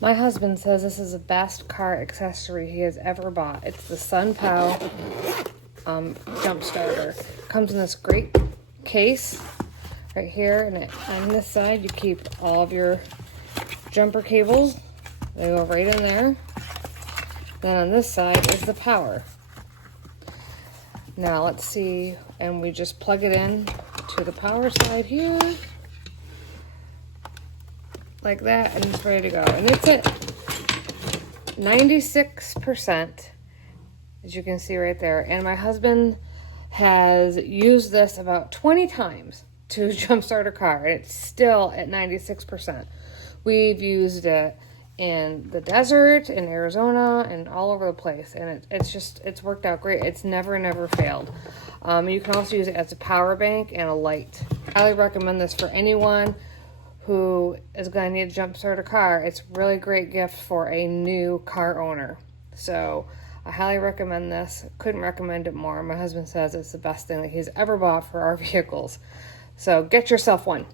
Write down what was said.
My husband says this is the best car accessory he has ever bought. It's the SUNPOW jump starter. Comes in this great case right here, and on this side you keep all of your jumper cables. They go right in there. Then on this side is the power. Now let's see, and we just plug it in to the power side here, like that, and it's ready to go. And it's at 96%, as you can see right there. And my husband has used this about 20 times to jumpstart a car, and it's still at 96%. We've used it in the desert, in Arizona, and all over the place, and it's worked out great. It's never failed. You can also use it as a power bank and a light. I highly recommend this for anyone who is going to need to jump start a car. It's a really great gift for a new car owner. So I highly recommend this. Couldn't recommend it more. My husband says it's the best thing that he's ever bought for our vehicles. So get yourself one.